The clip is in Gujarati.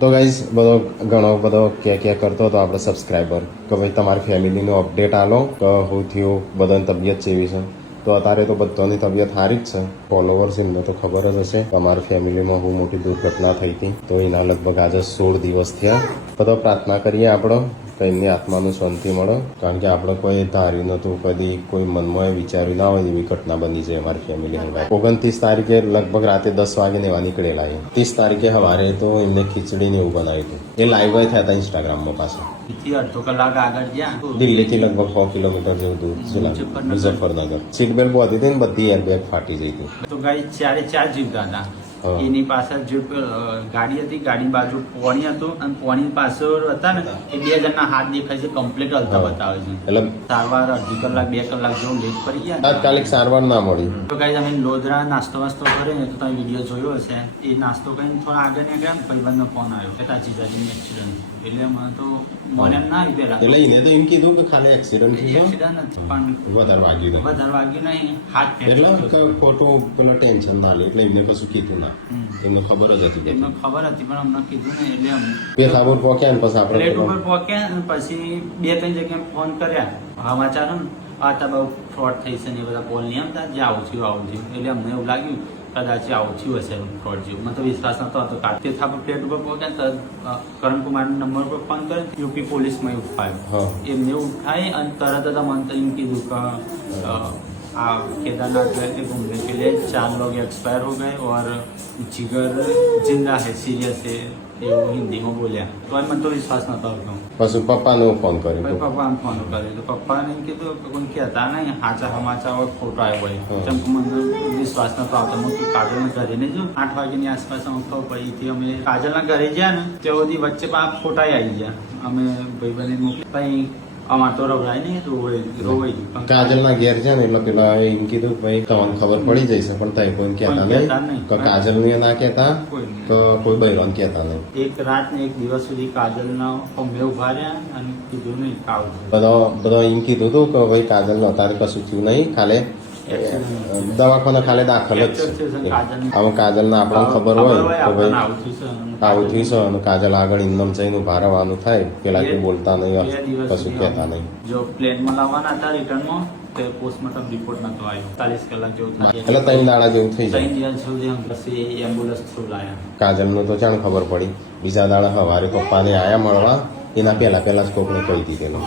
તો ગાઈઝ ઘણો બધો કે કરતો હતો આપણો સબસ્ક્રાઈબર કે ભાઈ તમારી ફેમિલીનું અપડેટ આલો કે હું થયું બધાની તબિયત કેવી છે. તો અત્યારે તો બધાની તબિયત સારી જ છે. ફોલોવર્સ એમને તો ખબર જ હશે કે અમારી ફેમિલીમાં બહુ મોટી દુર્ઘટના થઈ હતી. તો એના લગભગ આજે 16 દિવસ થયા. બધો પ્રાર્થના કરીએ આપણો કે એમની આત્માનું શાંતિ મળે, કારણ કે આપણે કોઈ ધાર્યું નહોતું, કદી કોઈ મનમાં વિચાર્યું ના હોય એવી ઘટના બની છે અમારી ફેમિલી હંગાઈ. 29 તારીખે લગભગ રાતે 10 વાગે એવા નીકળેલા. 30 તારીખે સવારે તો એમને ખીચડી ને એવું બનાવ્યું હતું. એ લાઈવ થયા હતા ઇન્સ્ટાગ્રામમાં પાછા. અડધો કલાક આગળ ગયા દિલ્હીથી લગભગ 100 કિલોમીટર જેવું દૂર મુઝફ્ફરનગર. સીટ બેલ્ટ પહોંચી હતી ને બધી એરબેગ ફાટી જઈ હતી. તો ગાડી 4 જીવતા હતા. એની પાછળ જે ગાડી હતી, ગાડી બાજુ પોણી હતું અને પોણી પાછળ હતા ને એ 2 જણના હાથ દેખાય છે, કમ્પ્લીટ હલતા બતાવે છે. એટલે સારવાર અડધી કલાક 2 કલાક જેવું લેટ પડી ગયા. તાત્કાલિક સારવાર ના મળી. તો ગાઈઝ અમે લોધરા નાસ્તો વાસ્તો કરે ને તો તમે વિડીયો જોયો હશે. એ નાસ્તો કરીને થોડા આગળ નીકળ્યા ને ભાઈબંધનો ફોન આવ્યો કે તારા જીજાજીનું એક્સિડન્ટ. એટલે મને તો મને એમ ના આવી પેલા. એટલે એને તો એમ કીધું કે ખાલી એક્સિડન્ટ થયો, એક્સિડન્ટ નથી પણ વધારે વાગ્યું નહીં, હાથ એટલે ખોટું પેલો ટેન્શન ના લે એટલે એમને કશું કીધું ના. એમને ખબર જ હતી, એમને ખબર હતી પણ અમને કીધું ને એટલે અમે પેથાપુર પહોંચ્યા ને પછી આપણે પ્લેટ ઉપર પહોંચ્યા અને પછી 2-3 જગ્યાએ ફોન કર્યા સમાચાર ને આ તો બહુ ફ્રોડ થઈ છે ને એ બધા બોલ નહીં આવતા જે આવું થયું એટલે અમને એવું લાગ્યું કદાચ આવું થયું હશે ફ્રોડ જેવું. મને તો વિશ્વાસ નતો હતો. પેથાપુર પ્લેટ ઉપર પહોંચ્યા તો કરણકુમારના નંબર પર ફોન કર્યો, યુપી પોલીસમાં ઉઠાયો. એમને ઉઠાઈ અને તરત જ મને તો એમ કીધું કે केदारनाथ गए थे घूमने के लिए, 4 लोग एक्सपायर हो गए और जिगर जिंदा है, सीरियस है, એવું હિન્દીમાં બોલ્યા. તો મને તો વિશ્વાસ નતો આવતો. પછી પપ્પાને ફોન કર્યો. પપ્પાને ફોન કર્યો તો પપ્પાને કીધું કે કોઈ કહેતા નહીં, સાચા સમાચાર હોય ખોટો આવ્યો હોય. જેમ કે મને વિશ્વાસ નતો આવતો. હું કાજલના ઘરે ને જો 8 વાગ્યાની આસપાસ અમે ખબર પડી હતી. અમે કાજલના ઘરે ગયા ને તે બધી વચ્ચે ફોટા આવી ગયા. અમે ભાઈ મોકલી અમાર તો રવડાય નહીં, રોવાઈ. કાજલના ઘેર છે ને એટલે પેલા એમ કીધું ભાઈ તમને ખબર પડી જશે પણ તઈ કોઈ કહેતા નહીં કે કાજલ ને ના કહેતા કે કોઈ બૈરોન કહેતા નહીં. એક રાત ને એક દિવસ સુધી કાજલના અમે ઉભા રહ્યા અને કીધું નહીં ખાવું. બધો એમ કીધું હતું કે ભાઈ કાજલ અત્યારે કશું થયું નહીં, ખાલી દવાખાને ખાલી દાખલ જ છે. હવે કાજલ ના આપણને ખબર હોય કે ભાઈ આવું થયું છે અને કાજલ આગળ ઇન્દમ જઈને ઉભા રહેવાનું થાય, પેલા કે બોલતા નહીં, કશું કહેતા નહીં. જો પ્લેનમાં લાવવાના હતા રિટર્નમાં તો પોસ્ટમોર્ટમ રિપોર્ટ નતો આવ્યો. 40 કલાક જેવું થાય એટલે 3 દાડા જેવું થઈ જાય. 3 દિવસ સુધી પછી એમ્બ્યુલન્સ થ્રુ લાયા. કાજલ નું તો જાણ ખબર પડી. બીજા દાડા સવારે પપ્પાને આયા મળવા, એના પહેલા જ કોકને કહી દીધેલું.